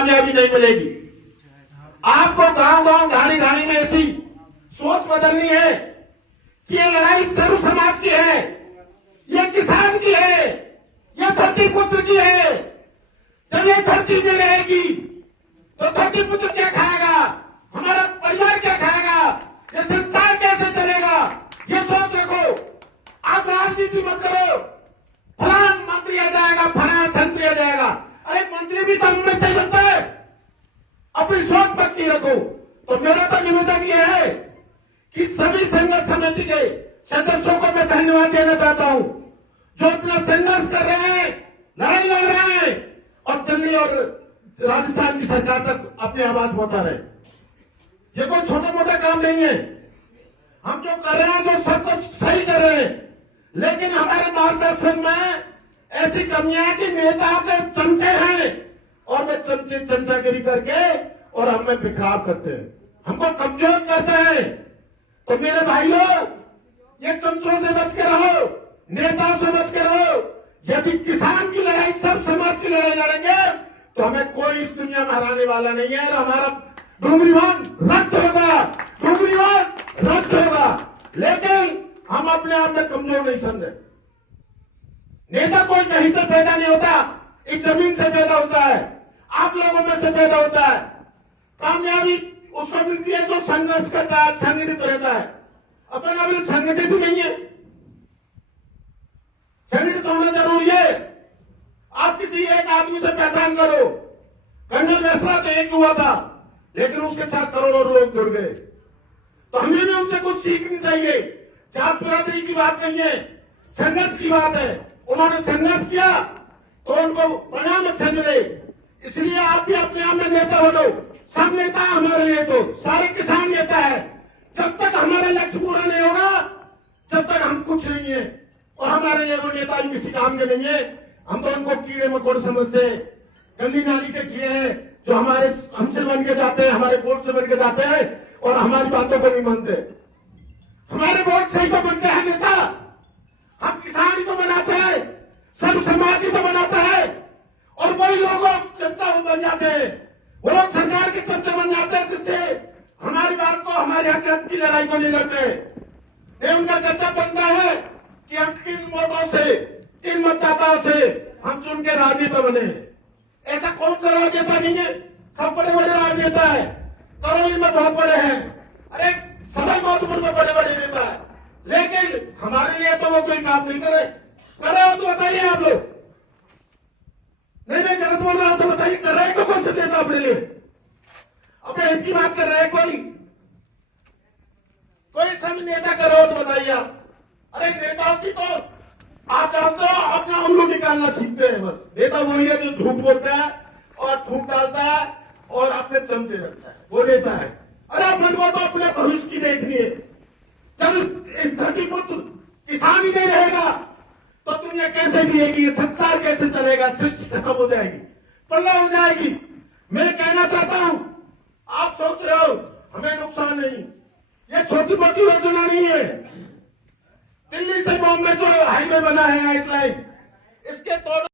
कामयाबी नहीं मिलेगी। आपको गांव गांव ढाणी ढाणी में ऐसी सोच बदलनी है कि ये लड़ाई सर्व समाज की है, ये किसान की है, ये धरती पुत्र की है। जब ये धरती में रहेगी तो धरती पुत्र क्या खाएगा, हमारा परिवार क्या खाएगा, ये संसार कैसे चलेगा, ये सोच रखो। आप राजनीति मत करो, फलाना मंत्री आ जाएगा, फलाना संतरी आ जाएगा। अरे मंत्री भी तो उनमें से बनता है। अपनी सोच पक्की रखो। तो मेरा तो निवेदन ये है कि सभी संघर्ष समिति के सदस्यों को मैं धन्यवाद देना चाहता हूं जो अपना संघर्ष कर रहे हैं, लड़ाई लड़ रहे हैं और दिल्ली और राजस्थान की सरकार तक अपनी आवाज पहुंचा रहे हैं। ये कोई छोटा मोटा काम नहीं है। हम जो कर रहे हैं जो सब कुछ सही कर रहे हैं, लेकिन हमारे मार्गदर्शन में ऐसी कमियां हैं कि नेताओं के चमचे हैं और वे चमचागिरी करके और हमें बिखराव करते हैं, हमको कमजोर करते हैं। तो मेरे भाइयों, ये चमचों से बच के रहो, नेताओं से बच के रहो। यदि किसान की लड़ाई सब समाज की लड़ाई लड़ेंगे तो हमें कोई इस दुनिया में हराने वाला नहीं है। हमारा डोंगरीवाद रद्द होगा, डोंगरीवाद रद्द होगा। लेकिन हम अपने आप में कमजोर नहीं समझे। नेता कोई कहीं से पैदा नहीं होता, इस जमीन से पैदा होता है, आप लोगों में से पैदा होता है। कामयाबी उसको मिलती है जो संघर्ष करता है, संगठित रहता है। अपन अभी संगठित ही नहीं है। संगठित होना जरूरी है। आप किसी एक आदमी से पहचान करो। कर्नल वैसला तो एक हुआ था, लेकिन उसके साथ करोड़ों लोग जुड़ गए। तो हमें भी उनसे कुछ सीखनी चाहिए। जात बिरादरी की बात नहीं है, संघर्ष की बात है। उन्होंने संघर्ष किया तो उनको परिणाम अच्छा मिले। इसलिए आप भी अपने आप में नेता बनो। सब नेता हमारे लिए, तो सारे किसान नेता है। जब तक हमारा लक्ष्य पूरा नहीं होगा, जब तक हम कुछ नहीं है। और हमारे लिए वो नेता किसी काम के नहीं है। हम तो उनको कीड़े मकोड़े समझते हैं, गंदी नाली के कीड़े हैं जो हमारे हमसे बन के जाते हैं, हमारे वोट से बन के जाते हैं और हमारी बातों को नहीं मानते। हमारे वोट से ही तो बनते हैं नेता। हम किसान ही तो बनाते हैं, सब समाज ही तो बनाता है। और वही लोग चमचा बन जाते हैं, वो लोग सरकार के चमचे बन जाते हैं, जिससे हमारी बात को, हमारे हक की लड़ाई को नहीं लड़ते। ये उनका कर्तव्य बनता है कि हम किन वोटों से, किन मतदाताओं से हम चुन के राजनेता बने। ऐसा कौन सा राजनेता नहीं है, सब बड़े बड़े राजनेता है। करौली में बहुत बड़े हैं, अरे सभी माधोपुर में बड़े बड़े नेता है, लेकिन हमारे लिए तो वो कोई काम नहीं करे। कर रहे हो तो बताइए आप लोग। नहीं मैं गलत बोल रहा हूं तो बताइए, कर रहे हैं कौन से नेता अपने लिए? अपने हित की बात कर रहे हैं कोई सभी नेता कर रहे हो तो बताइए आप। अरे नेताओं की तो आप जानते हो अपना उल्लू निकालना सीखते हैं। बस नेता वही है जो झूठ बोलता है और फूट डालता है और अपने चमचे रखता है, वो नेता है। अरे अपन को तो अपने भविष्य की देखनी है। जब इस धरती पर किसान ही नहीं रहेगा तो दुनिया कैसे जिएगी, संसार कैसे चलेगा, सृष्टि खत्म हो जाएगी, प्रलय हो जाएगी। मैं कहना चाहता हूं, आप सोच रहे हो हमें नुकसान नहीं, ये छोटी मोटी योजना नहीं है। दिल्ली से बॉम्बे जो हाईवे बना है, नाइट लाइन, इसके दोनों